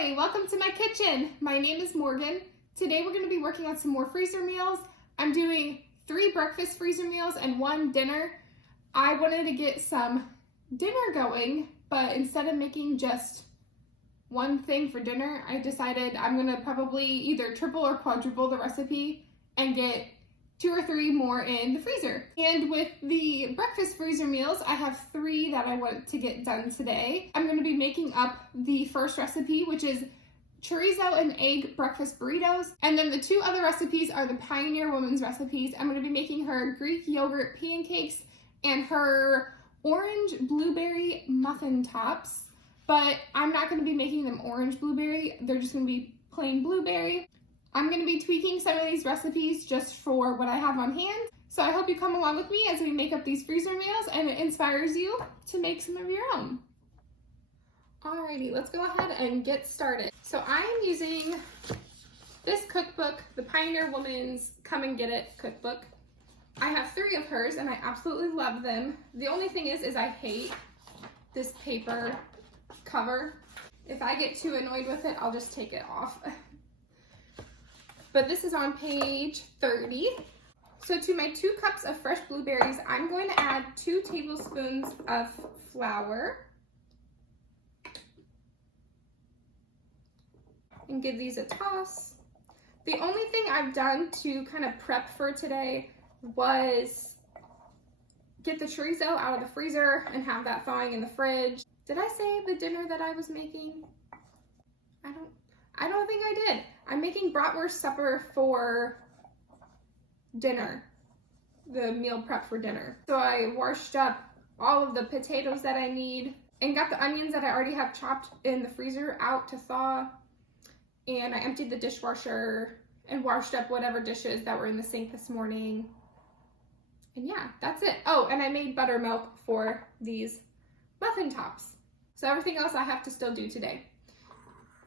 Hi, welcome to my kitchen. My name is Morgan. Today we're going to be working on some more freezer meals. I'm doing 3 breakfast freezer meals and 1 dinner. I wanted to get some dinner going, but instead of making just one thing for dinner, I decided I'm going to probably either triple or quadruple the recipe and get 2 or 3 more in the freezer. And with the breakfast freezer meals, I have 3 that I want to get done today. I'm going to be making up the first recipe, which is chorizo and egg breakfast burritos. And then the 2 other recipes are the Pioneer Woman's recipes. I'm going to be making her Greek yogurt pancakes and her orange blueberry muffin tops. But I'm not going to be making them orange blueberry. They're just going to be plain blueberry. I'm going to be tweaking some of these recipes just for what I have on hand. So I hope you come along with me as we make up these freezer meals and it inspires you to make some of your own. Alrighty, let's go ahead and get started. So I am using this cookbook, the Pioneer Woman's Come and Get It cookbook. I have 3 of hers and I absolutely love them. The only thing is I hate this paper cover. If I get too annoyed with it, I'll just take it off. But this is on page 30. So to my 2 cups of fresh blueberries, I'm going to add 2 tablespoons of flour. And give these a toss. The only thing I've done to kind of prep for today was get the chorizo out of the freezer and have that thawing in the fridge. Did I say the dinner that I was making? I don't think I did. I'm making Bratwurst Supper for dinner, the meal prep for dinner. So I washed up all of the potatoes that I need and got the onions that I already have chopped in the freezer out to thaw. And I emptied the dishwasher and washed up whatever dishes that were in the sink this morning. And yeah, that's it. Oh, and I made buttermilk for these muffin tops. So everything else I have to still do today.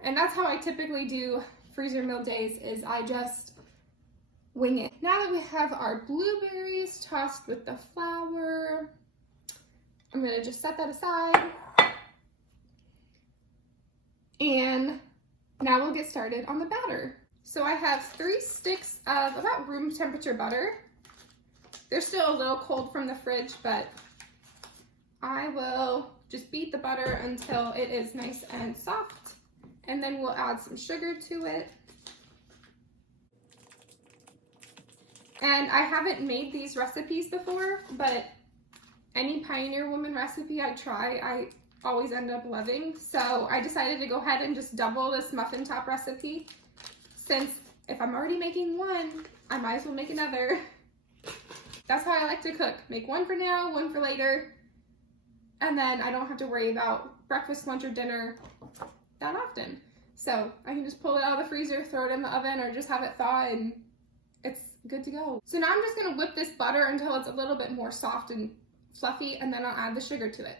And that's how I typically do freezer meal days, is I just wing it. Now that we have our blueberries tossed with the flour, I'm gonna just set that aside. And now we'll get started on the batter. So I have 3 sticks of about room temperature butter. They're still a little cold from the fridge, but I will just beat the butter until it is nice and soft. And then we'll add some sugar to it. And I haven't made these recipes before, but any Pioneer Woman recipe I try, I always end up loving. So I decided to go ahead and just double this muffin top recipe, since if I'm already making one, I might as well make another. That's how I like to cook. Make one for now, one for later, and then I don't have to worry about breakfast, lunch, or dinner that often. So I can just pull it out of the freezer, throw it in the oven, or just have it thaw, and it's good to go. So now I'm just gonna whip this butter until it's a little bit more soft and fluffy, and then I'll add the sugar to it.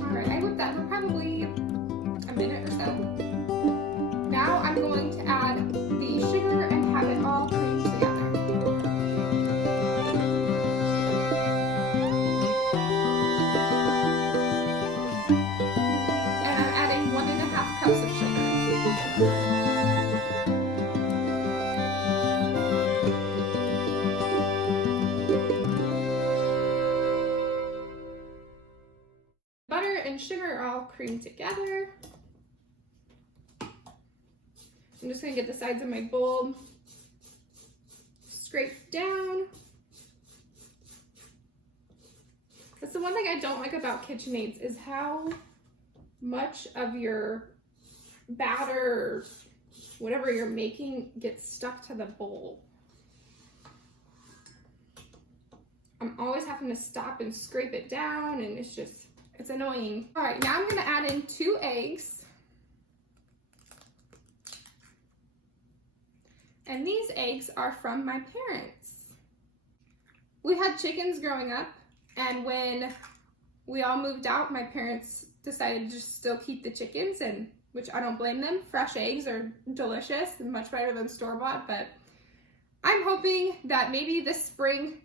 Alright, I whipped that for probably a minute or so. Now I'm going to add the sugar and have it all creamed together. And I'm adding 1½ cups of sugar. Butter and sugar are all creamed together. I'm just gonna get the sides of my bowl scraped down. That's the one thing I don't like about KitchenAids, is how much of your batter, or whatever you're making, gets stuck to the bowl. I'm always having to stop and scrape it down, and it's annoying. All right, now I'm gonna add in 2 eggs. And these eggs are from my parents. We had chickens growing up, and when we all moved out, my parents decided to just still keep the chickens, and which I don't blame them. Fresh eggs are delicious and much better than store-bought, but I'm hoping that maybe this spring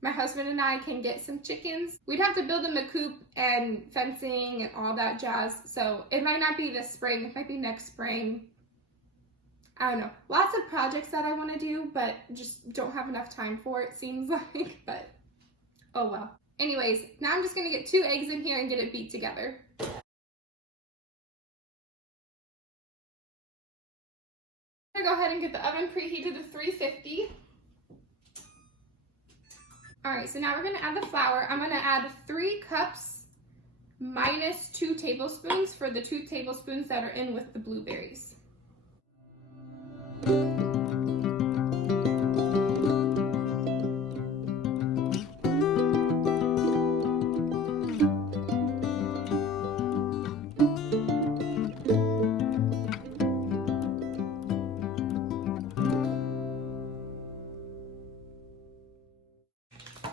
my husband and I can get some chickens. We'd have to build them a coop and fencing and all that jazz, so it might not be this spring, it might be next spring. I don't know. Lots of projects that I want to do, but just don't have enough time for it, seems like, but oh well. Anyways, now I'm just going to get 2 eggs in here and get it beat together. I'm going to go ahead and get the oven preheated to 350. Alright, so now we're going to add the flour. I'm going to add 3 cups minus 2 tablespoons for the 2 tablespoons that are in with the blueberries.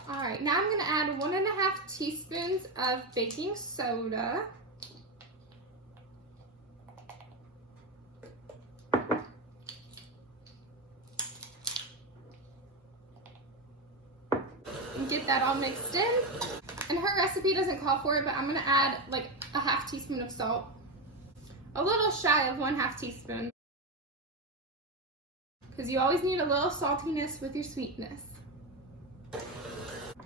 Alright, now I'm going to add 1.5 teaspoons of baking soda. And get that all mixed in. And her recipe doesn't call for it, but I'm going to add like a 1/2 teaspoon of salt. A little shy of 1/2 teaspoon. Because you always need a little saltiness with your sweetness.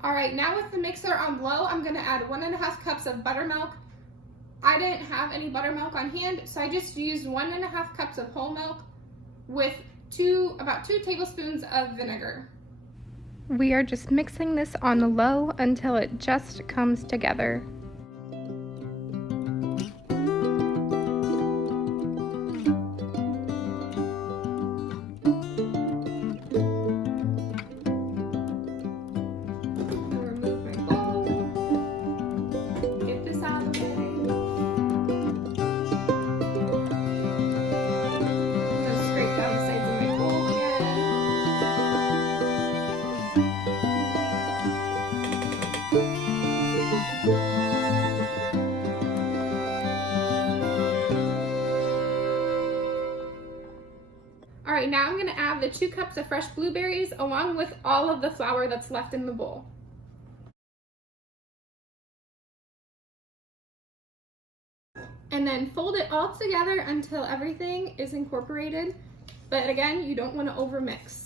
Alright, now with the mixer on low, I'm going to add 1.5 cups of buttermilk. I didn't have any buttermilk on hand, so I just used 1.5 cups of whole milk with about 2 tablespoons of vinegar. We are just mixing this on low until it just comes together. Alright, now I'm going to add the 2 cups of fresh blueberries along with all of the flour that's left in the bowl. And then fold it all together until everything is incorporated. But again, you don't want to overmix.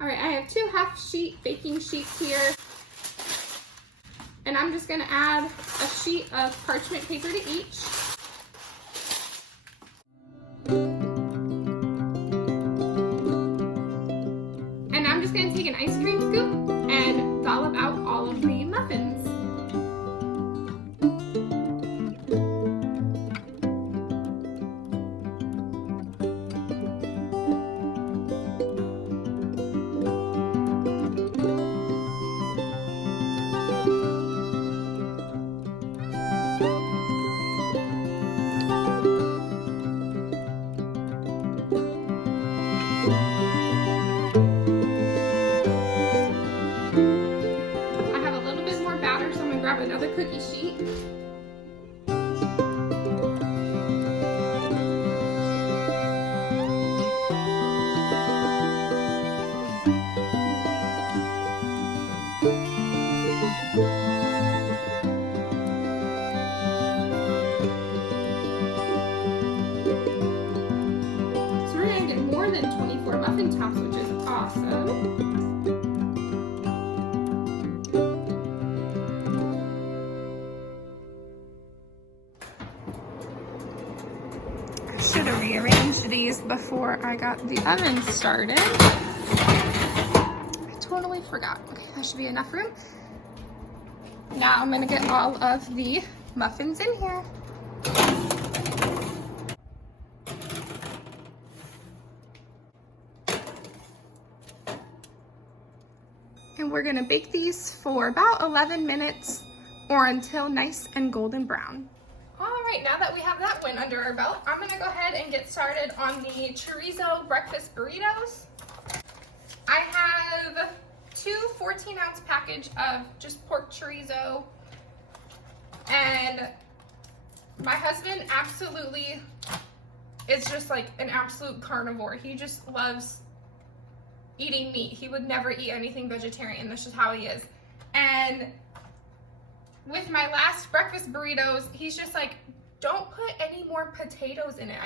Alright, I have 2 half-sheet baking sheets here. And I'm just going to add a sheet of parchment paper to each. And I'm just going to take an ice cream scoop and dollop out all of the muffins. Grab another cookie sheet. So we're going to get more than 24 muffin tops, which is awesome. Should have rearranged these before I got the oven started. I totally forgot. Okay, that should be enough room. Now I'm going to get all of the muffins in here. And we're going to bake these for about 11 minutes or until nice and golden brown. All right. right, now that we have that win under our belt, I'm gonna go ahead and get started on the Chorizo Breakfast Burritos. I have two 14-ounce package of just pork chorizo, and my husband absolutely is just like an absolute carnivore. He just loves eating meat. He would never eat anything vegetarian. That's just how he is. And with my last breakfast burritos, he's just like, don't put any more potatoes in it.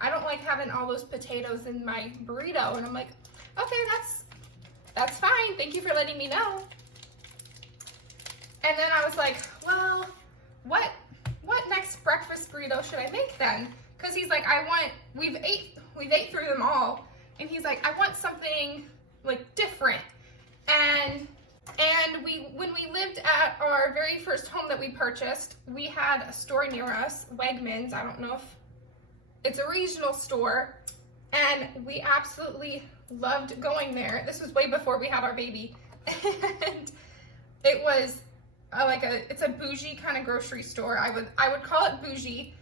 I don't like having all those potatoes in my burrito. And I'm like, okay, that's fine. Thank you for letting me know. And then I was like, well, what next breakfast burrito should I make then? Because he's like, we've ate through them all. And he's like, I want something like different. And when we lived at our very first home that we purchased, we had a store near us, Wegmans. I don't know if it's a regional store, and we absolutely loved going there. This was way before we had our baby, and it was it's a bougie kind of grocery store. I would call it bougie.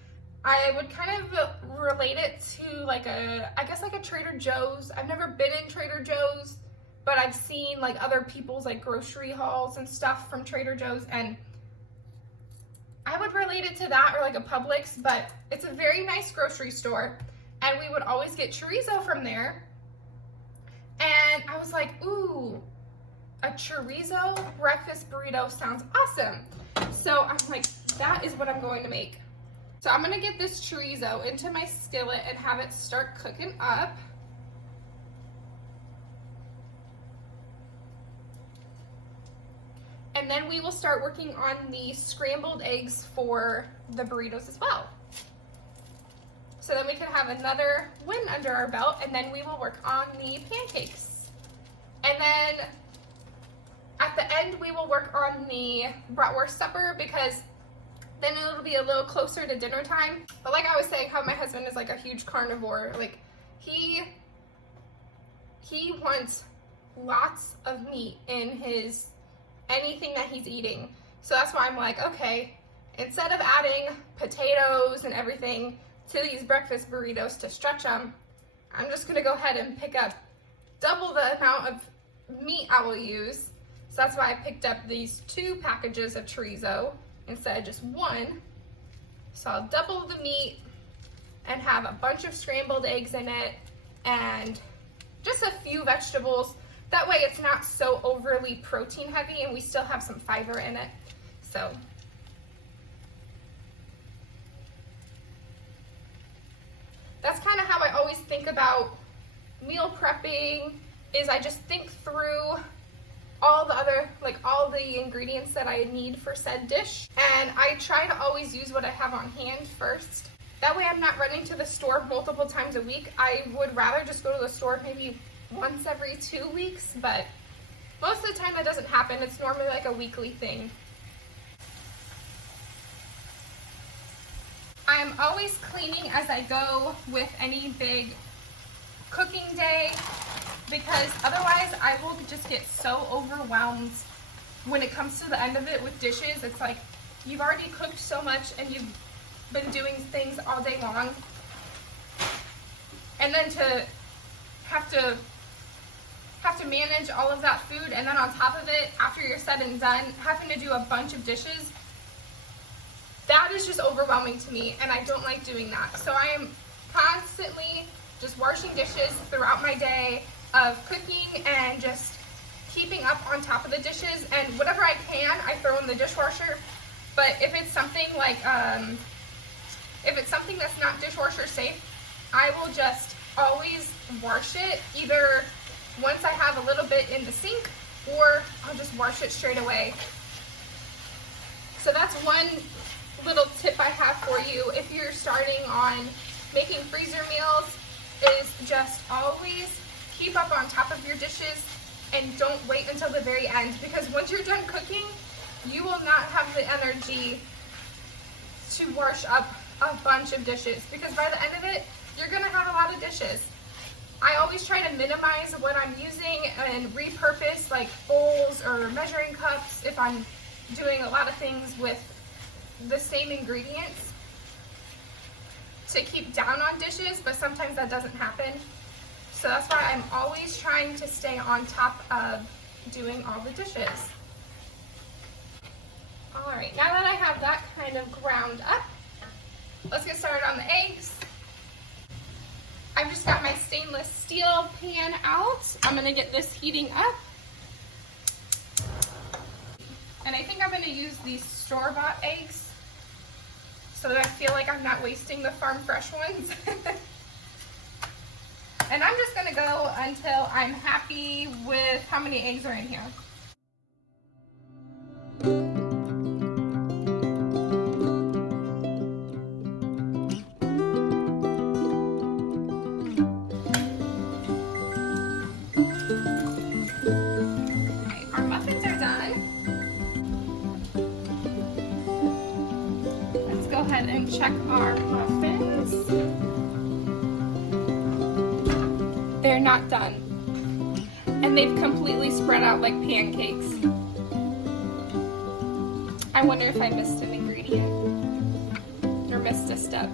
I would kind of relate it to I guess like a Trader Joe's. I've never been in Trader Joe's, but I've seen like other people's like grocery hauls and stuff from Trader Joe's, and I would relate it to that, or like a Publix, but it's a very nice grocery store, and we would always get chorizo from there. And I was like, ooh, a chorizo breakfast burrito sounds awesome. So I'm like, that is what I'm going to make. So I'm gonna get this chorizo into my skillet and have it start cooking up. And then we will start working on the scrambled eggs for the burritos as well. So then we can have another win under our belt, and then we will work on the pancakes. And then at the end, we will work on the Bratwurst Supper, because then it'll be a little closer to dinner time. But like I was saying, how my husband is like a huge carnivore. Like he wants lots of meat in his anything that he's eating. So that's why I'm like, okay, instead of adding potatoes and everything to these breakfast burritos to stretch them, I'm just gonna go ahead and pick up double the amount of meat I will use. So that's why I picked up these 2 packages of chorizo instead of just 1. So I'll double the meat and have a bunch of scrambled eggs in it and just a few vegetables. That way it's not so overly protein heavy, and we still have some fiber in it. So that's kind of how I always think about meal prepping, is I just think through all the ingredients that I need for said dish, and I try to always use what I have on hand first. That way I'm not running to the store multiple times a week. I would rather just go to the store maybe once every 2 weeks, but most of the time that doesn't happen. It's normally like a weekly thing. I'm always cleaning as I go with any big cooking day, because otherwise I will just get so overwhelmed when it comes to the end of it with dishes. It's like you've already cooked so much and you've been doing things all day long, and then to have to manage all of that food, and then on top of it, after you're said and done, having to do a bunch of dishes, that is just overwhelming to me, and I don't like doing that. So I am constantly just washing dishes throughout my day of cooking and just keeping up on top of the dishes, and whatever I can, I throw in the dishwasher. But if it's something like, if it's something that's not dishwasher safe, I will just always wash it, either once I have a little bit in the sink, or I'll just wash it straight away. So that's one little tip I have for you if you're starting on making freezer meals, is just always keep up on top of your dishes and don't wait until the very end, because once you're done cooking, you will not have the energy to wash up a bunch of dishes, because by the end of it, you're gonna have a lot of dishes. I always try to minimize what I'm using and repurpose like bowls or measuring cups if I'm doing a lot of things with the same ingredients. to keep down on dishes, but sometimes that doesn't happen. So that's why I'm always trying to stay on top of doing all the dishes. All right, now that I have that kind of ground up, let's get started on the eggs. I've just got my stainless steel pan out. I'm gonna get this heating up. And I think I'm gonna use these store-bought eggs so that I feel like I'm not wasting the farm fresh ones. And I'm just gonna go until I'm happy with how many eggs are in here. And check our muffins. They're not done. And they've completely spread out like pancakes. I wonder if I missed an ingredient or missed a step.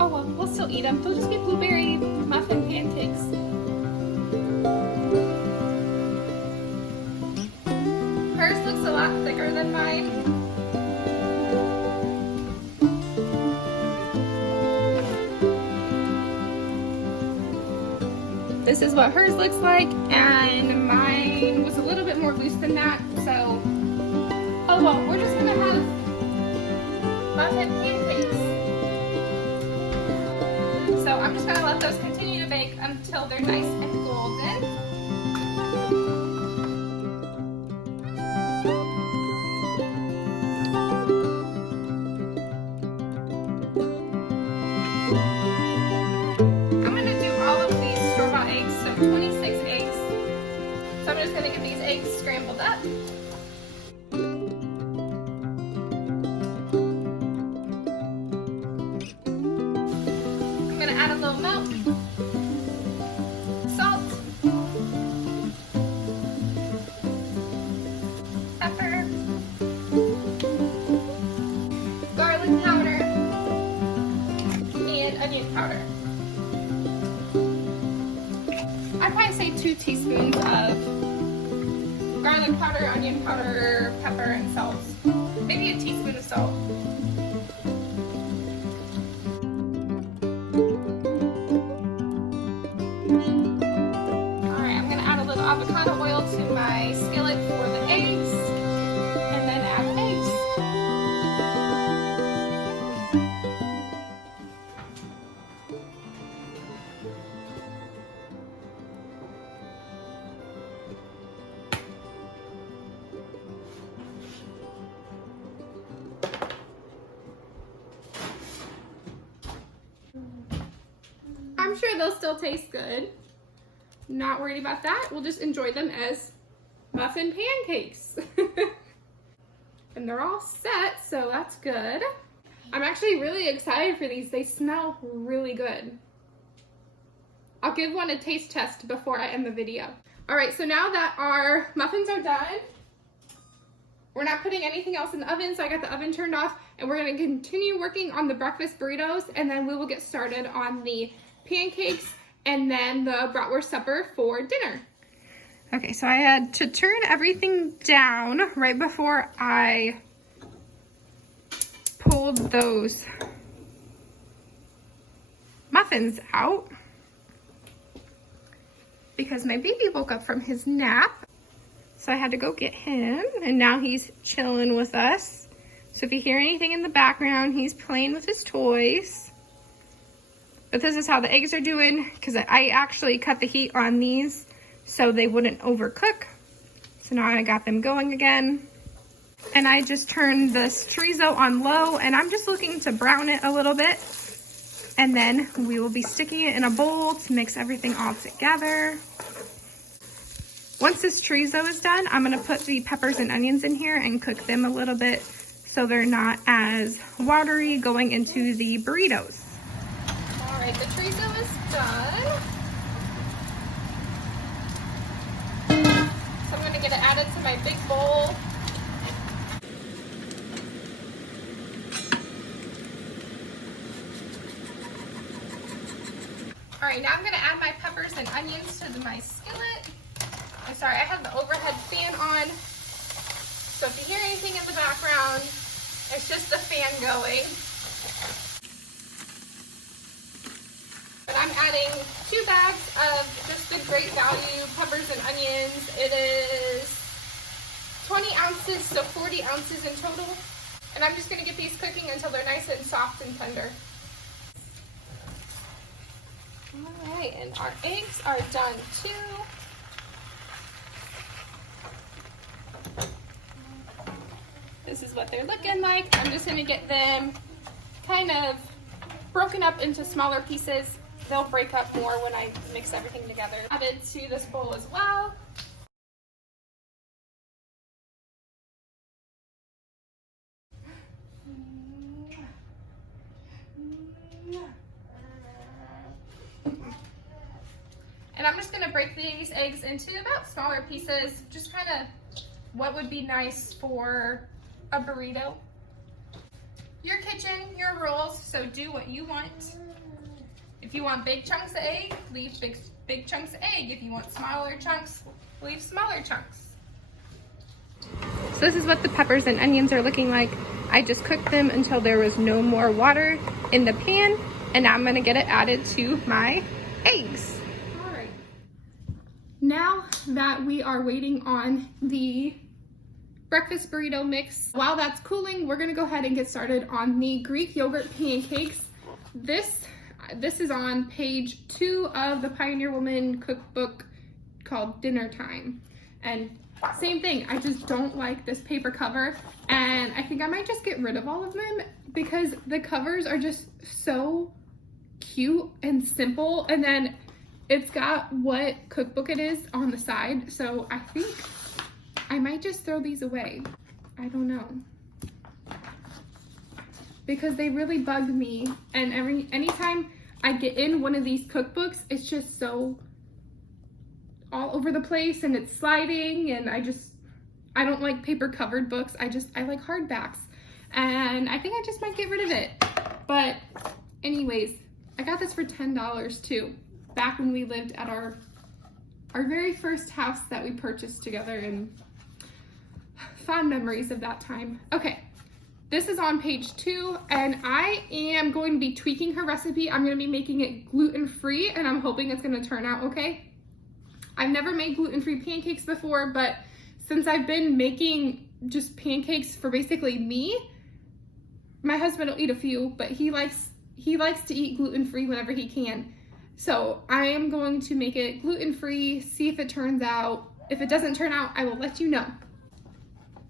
Oh well, we'll still eat them. They'll just be blueberry muffin pancakes. Hers looks a lot thicker than mine. This is what hers looks like, and mine was a little bit more loose than that, so, oh well, we're just gonna have muffin pancakes. So I'm just gonna let those continue to bake until they're nice and golden. Scrambled up. I'm going to add a little milk, salt, pepper, garlic powder, and onion powder. I'd probably say 2 teaspoons of garlic powder, onion powder, pepper, and salt. Maybe a teaspoon of salt. Alright, I'm going to add a little avocado oil to my skillet for the eggs, and then add eggs. I'm sure they'll still taste good. Not worried about that. We'll just enjoy them as muffin pancakes. And they're all set, so that's good. I'm actually really excited for these. They smell really good. I'll give one a taste test before I end the video. All right, so now that our muffins are done, we're not putting anything else in the oven, so I got the oven turned off, and we're gonna continue working on the breakfast burritos, and then we will get started on the pancakes and then the Bratwurst Supper for dinner. Okay, so I had to turn everything down right before I pulled those muffins out because my baby woke up from his nap. So I had to go get him, and now he's chilling with us. So if you hear anything in the background, he's playing with his toys. But this is how the eggs are doing, because I actually cut the heat on these so they wouldn't overcook. So now I got them going again. And I just turned this chorizo on low, and I'm just looking to brown it a little bit. And then we will be sticking it in a bowl to mix everything all together. Once this chorizo is done, I'm gonna put the peppers and onions in here and cook them a little bit so they're not as watery going into the burritos. All right, the chorizo is done. So I'm gonna get it added to my big bowl. All right, now I'm gonna add my peppers and onions to my skillet. I'm sorry, I have the overhead fan on, so if you hear anything in the background, it's just the fan going. But I'm adding 2 bags of just the great value peppers and onions. It is 20 ounces, so 40 ounces in total. And I'm just gonna get these cooking until they're nice and soft and tender. All right, and our eggs are done too. This is what they're looking like. I'm just gonna get them kind of broken up into smaller pieces. They'll break up more when I mix everything together. Added to this bowl as well. And I'm just gonna break these eggs into about smaller pieces, just kind of what would be nice for a burrito. Your kitchen, your rules, so do what you want. If you want big chunks of egg, leave big chunks of egg. If you want smaller chunks, leave smaller chunks. So this is what the peppers and onions are looking like. I just cooked them until there was no more water in the pan, and now I'm gonna get it added to my eggs. All right. Now that we are waiting on the breakfast burrito mix, while that's cooling, we're gonna go ahead and get started on the Greek yogurt pancakes. This is on page 2 of the Pioneer Woman cookbook called Dinner Time. And same thing, I just don't like this paper cover, and I think I might just get rid of all of them because the covers are just so cute and simple, and then it's got what cookbook it is on the side, so I think I might just throw these away. I don't know. Because they really bug me, and anytime I get in one of these cookbooks, it's just so all over the place and it's sliding, and I don't like paper covered books. I like hardbacks, and I think I just might get rid of it. But anyways, I got this for $10 too, back when we lived at our very first house that we purchased together, and fond memories of that time. Okay. This is on page 2, and I am going to be tweaking her recipe. I'm going to be making it gluten-free, and I'm hoping it's going to turn out okay. I've never made gluten-free pancakes before, but since I've been making just pancakes for basically me, my husband will eat a few, but he likes to eat gluten-free whenever he can. So I am going to make it gluten-free, see if it turns out. If it doesn't turn out, I will let you know.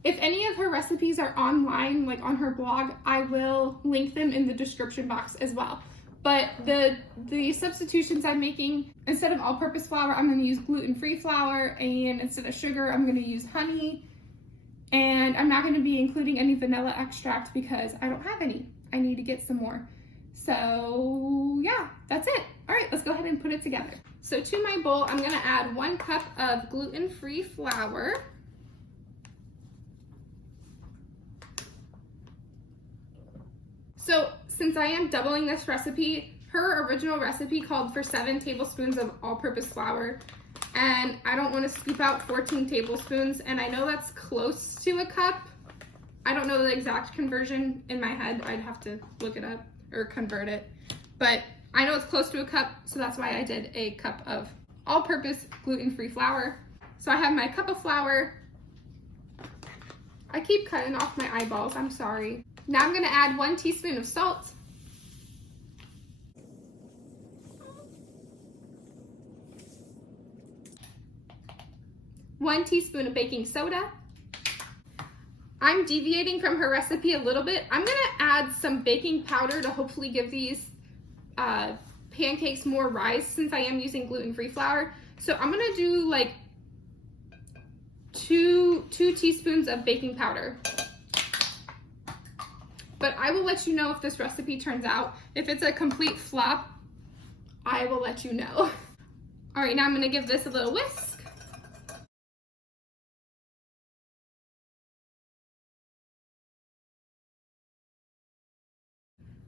If any of her recipes are online, like on her blog, I will link them in the description box as well. But the substitutions I'm making, instead of all-purpose flour, I'm going to use gluten-free flour, and instead of sugar, I'm going to use honey. And I'm not going to be including any vanilla extract because I don't have any. I need to get some more. So yeah, that's it. All right, let's go ahead and put it together. So to my bowl, I'm going to add 1 cup of gluten-free flour. So since I am doubling this recipe, her original recipe called for 7 tablespoons of all-purpose flour, and I don't want to scoop out 14 tablespoons, and I know that's close to a cup. I don't know the exact conversion in my head. I'd have to look it up or convert it, but I know it's close to a cup, so that's why I did a cup of all-purpose gluten-free flour. So I have my cup of flour. I keep cutting off my eyeballs, I'm sorry. Now I'm gonna add 1 teaspoon of salt. 1 teaspoon of baking soda. I'm deviating from her recipe a little bit. I'm gonna add some baking powder to hopefully give these pancakes more rise since I am using gluten-free flour. So I'm gonna do like two teaspoons of baking powder. But I will let you know if this recipe turns out. If it's a complete flop, I will let you know. All right, now I'm gonna give this a little whisk.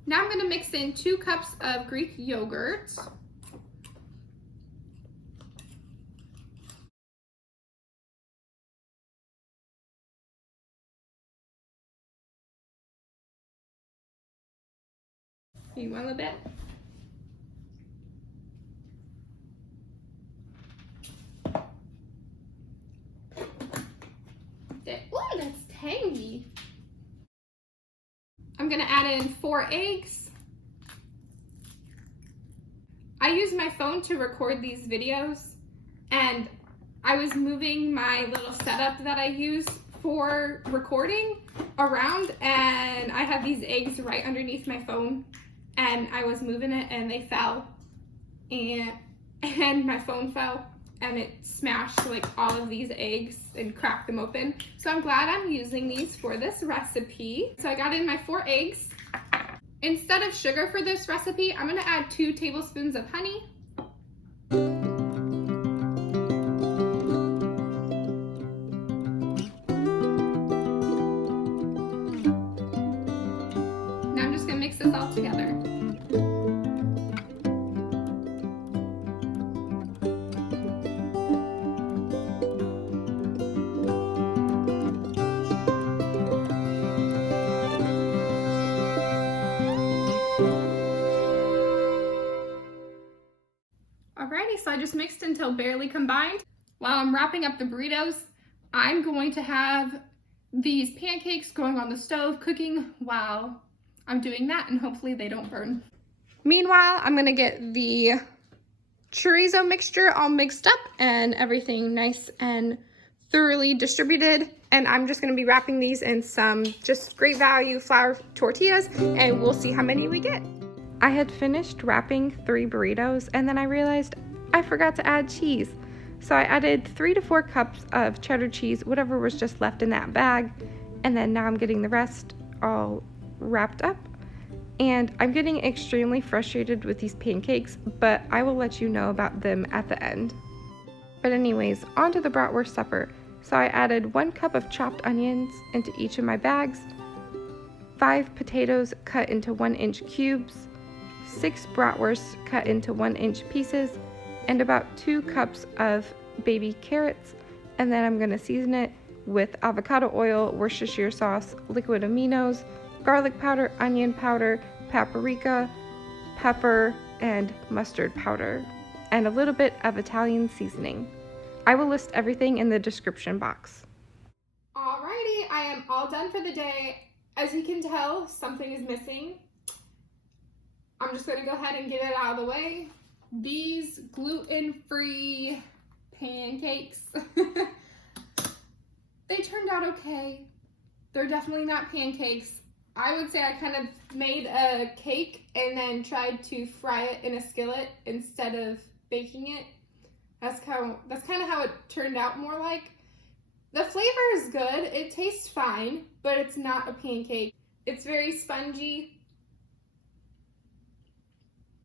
Now I'm gonna mix in 2 cups of Greek yogurt. You want a little bit? Ooh, that's tangy. I'm gonna add in 4 eggs. I use my phone to record these videos, and I was moving my little setup that I use for recording around, and I had these eggs right underneath my phone, and I was moving it and they fell, and my phone fell and it smashed like all of these eggs and cracked them open. So I'm glad I'm using these for this recipe. So I got in my 4 eggs. Instead of sugar for this recipe, I'm gonna add 2 tablespoons of honey. Now I'm just gonna mix this all together. Alrighty, so I just mixed until barely combined. While I'm wrapping up the burritos, I'm going to have these pancakes going on the stove cooking while I'm doing that, and hopefully they don't burn. Meanwhile, I'm gonna get the chorizo mixture all mixed up and everything nice and thoroughly distributed. And I'm just gonna be wrapping these in some just great value flour tortillas, and we'll see how many we get. I had finished wrapping 3 burritos, and then I realized I forgot to add cheese. So I added 3 to 4 cups of cheddar cheese, whatever was just left in that bag. And then now I'm getting the rest all wrapped up. And I'm getting extremely frustrated with these pancakes, but I will let you know about them at the end. But anyways, on to the Bratwurst Supper. So I added 1 cup of chopped onions into each of my bags, 5 potatoes cut into 1-inch cubes, 6 bratwursts cut into 1-inch pieces, and about 2 cups of baby carrots. And then I'm gonna season it with avocado oil, Worcestershire sauce, liquid aminos, garlic powder, onion powder, paprika, pepper, and mustard powder, and a little bit of Italian seasoning. I will list everything in the description box. Alrighty, I am all done for the day. As you can tell, something is missing. I'm just gonna go ahead and get it out of the way. These gluten-free pancakes, they turned out okay. They're definitely not pancakes. I would say I kind of made a cake and then tried to fry it in a skillet instead of baking it. That's kind of how it turned out more like. The flavor is good. It tastes fine, but it's not a pancake. It's very spongy.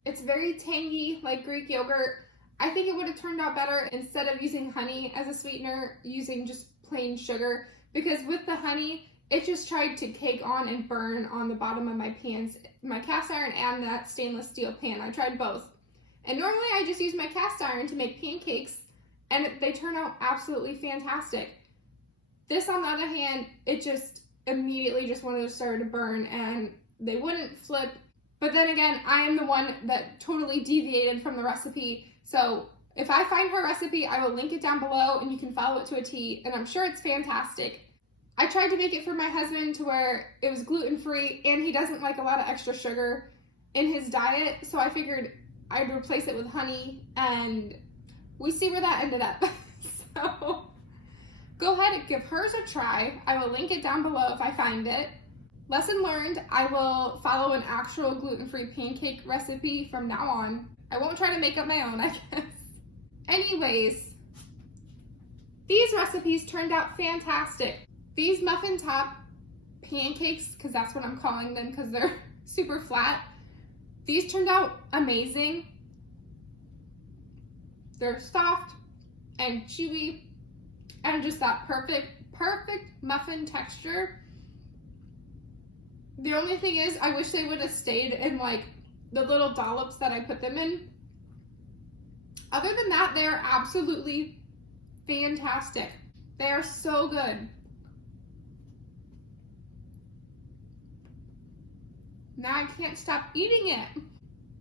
It's very tangy, like Greek yogurt. I think it would have turned out better instead of using honey as a sweetener, using just plain sugar, because with the honey, it just tried to cake on and burn on the bottom of my pans, my cast iron and that stainless steel pan. I tried both. And normally I just use my cast iron to make pancakes, and they turn out absolutely fantastic. This, on the other hand, it just immediately just wanted to start to burn, and they wouldn't flip. But then again, I am the one that totally deviated from the recipe. So if I find her recipe, I will link it down below and you can follow it to a T, and I'm sure it's fantastic. I tried to make it for my husband to where it was gluten-free, and he doesn't like a lot of extra sugar in his diet. So I figured I'd replace it with honey, and we see where that ended up. So go ahead and give hers a try. I will link it down below if I find it. Lesson learned, I will follow an actual gluten-free pancake recipe from now on. I won't try to make up my own, I guess. Anyways, these recipes turned out fantastic. These muffin top pancakes, because that's what I'm calling them because they're super flat, these turned out amazing. They're soft and chewy and just that perfect muffin texture. The only thing is, I wish they would have stayed in like the little dollops that I put them in. Other than that, they are absolutely fantastic. They are so good. Now I can't stop eating it.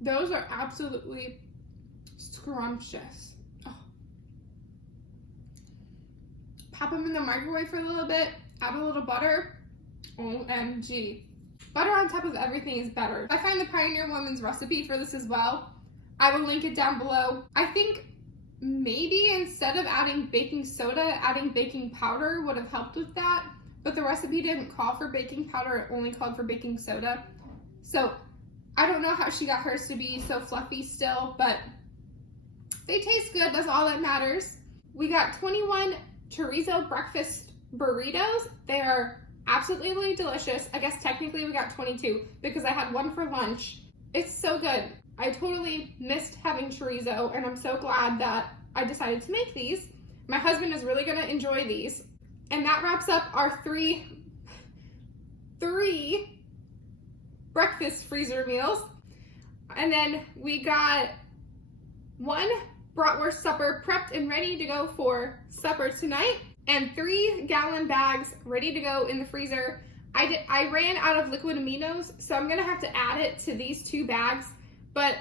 Those are absolutely scrumptious. Oh. Pop them in the microwave for a little bit, add a little butter. OMG. Butter on top of everything is better. I find the Pioneer Woman's recipe for this as well. I will link it down below. I think maybe instead of adding baking soda, adding baking powder would have helped with that, but the recipe didn't call for baking powder, it only called for baking soda. So I don't know how she got hers to be so fluffy still, but they taste good, that's all that matters. We got 21 Chorizo Breakfast Burritos. They are absolutely delicious. I guess technically we got 22 because I had one for lunch. It's so good. I totally missed having chorizo, and I'm so glad that I decided to make these. My husband is really gonna enjoy these. And that wraps up our three breakfast freezer meals. And then we got one Bratwurst Supper prepped and ready to go for supper tonight, and 3-gallon bags ready to go in the freezer. I ran out of liquid aminos, so I'm gonna have to add it to these 2 bags. But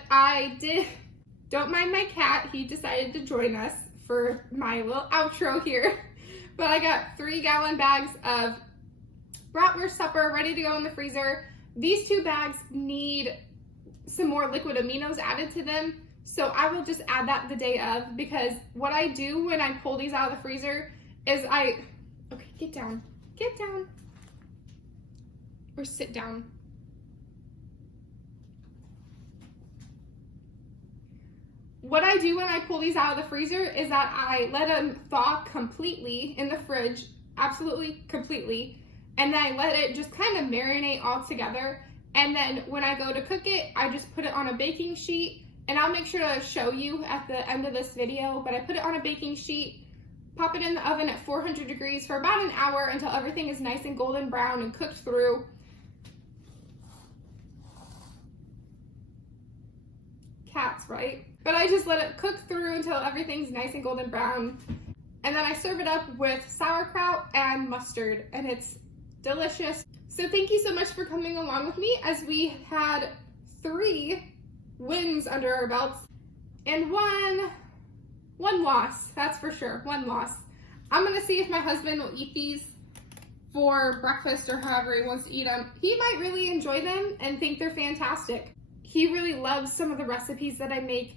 don't mind my cat, he decided to join us for my little outro here. But I got 3-gallon bags of Bratwurst Supper ready to go in the freezer. These 2 bags need some more liquid aminos added to them, so I will just add that the day of, because what I do when I pull these out of the freezer is okay, get down, or sit down. What I do when I pull these out of the freezer is that I let them thaw completely in the fridge, absolutely completely, and then I let it just kind of marinate all together. And then when I go to cook it, I just put it on a baking sheet, and I'll make sure to show you at the end of this video, but I put it on a baking sheet, pop it in the oven at 400 degrees for about an hour until everything is nice and golden brown and cooked through. Cats, right? But I just let it cook through until everything's nice and golden brown. And then I serve it up with sauerkraut and mustard, and it's delicious. So thank you so much for coming along with me as we had 3 wins under our belts and one loss, that's for sure, 1 loss. I'm gonna see if my husband will eat these for breakfast or however he wants to eat them. He might really enjoy them and think they're fantastic. He really loves some of the recipes that I make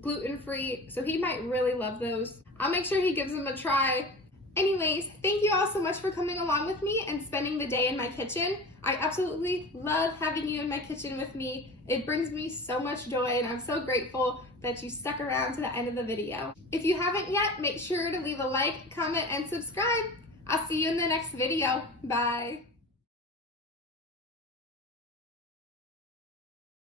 gluten-free, so he might really love those. I'll make sure he gives them a try. Anyways, thank you all so much for coming along with me and spending the day in my kitchen. I absolutely love having you in my kitchen with me. It brings me so much joy, and I'm so grateful that you stuck around to the end of the video. If you haven't yet, make sure to leave a like, comment, and subscribe. I'll see you in the next video. Bye.